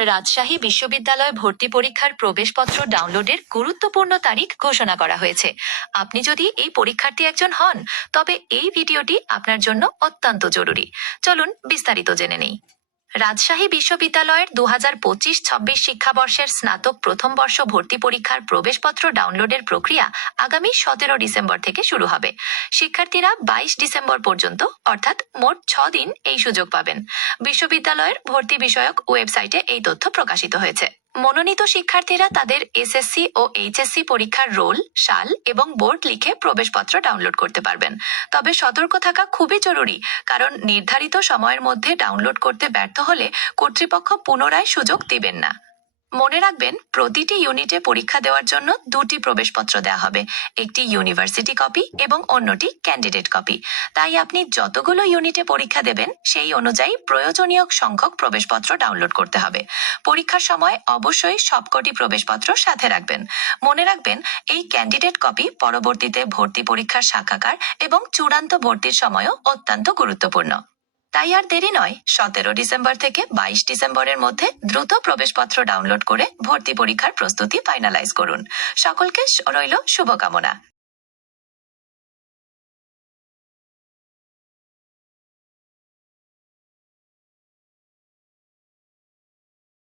রাজশাহী বিশ্ববিদ্যালয় ভর্তি পরীক্ষার প্রবেশপত্র ডাউনলোডের গুরুত্বপূর্ণ তারিখ ঘোষণা করা হয়েছে। আপনি যদি এই পরীক্ষার্থী একজন হন, তবে এই ভিডিওটি আপনার জন্য অত্যন্ত জরুরি। চলুন বিস্তারিত জেনে নেই। রাজশাহী বিশ্ববিদ্যালয়ের দু হাজার পঁচিশ ছাব্বিশ শিক্ষাবর্ষের স্নাতক প্রথম বর্ষ ভর্তি পরীক্ষার প্রবেশপত্র ডাউনলোডের প্রক্রিয়া আগামী সতেরো ডিসেম্বর থেকে শুরু হবে। শিক্ষার্থীরা বাইশ ডিসেম্বর পর্যন্ত, অর্থাৎ মোট ছ দিন এই সুযোগ পাবেন। বিশ্ববিদ্যালয়ের ভর্তি বিষয়ক ওয়েবসাইটে এই তথ্য প্রকাশিত হয়েছে। মনোনীত শিক্ষার্থীরা তাদের এসএসসি ও এইচএসসি পরীক্ষার রোল, সাল এবং বোর্ড লিখে প্রবেশপত্র ডাউনলোড করতে পারবেন। তবে সতর্ক থাকা খুবই জরুরি, কারণ নির্ধারিত সময়ের মধ্যে ডাউনলোড করতে ব্যর্থ হলে কর্তৃপক্ষ পুনরায় সুযোগ দিবেন না। মনে রাখবেন, প্রতিটি ইউনিটে পরীক্ষা দেওয়ার জন্য দুটি প্রবেশপত্র দেওয়া হবে, একটি ইউনিভার্সিটি কপি এবং অন্যটি ক্যান্ডিডেট কপি। তাই আপনি যতগুলো ইউনিটে পরীক্ষা দেবেন, সেই অনুযায়ী প্রয়োজনীয় সংখ্যক প্রবেশপত্র ডাউনলোড করতে হবে। পরীক্ষার সময় অবশ্যই সবকটি প্রবেশপত্র সাথে রাখবেন। মনে রাখবেন, এই ক্যান্ডিডেট কপি পরবর্তীতে ভর্তি পরীক্ষার সাক্ষাকার এবং চূড়ান্ত ভর্তির সময়ও অত্যন্ত গুরুত্বপূর্ণ। তাই আর দেরি নয়, সতেরো ডিসেম্বর থেকে বাইশ ডিসেম্বরের মধ্যে দ্রুত প্রবেশপত্র ডাউনলোড করে ভর্তি পরীক্ষার প্রস্তুতি ফাইনালাইজ করুন। সকলকে রইল শুভকামনা।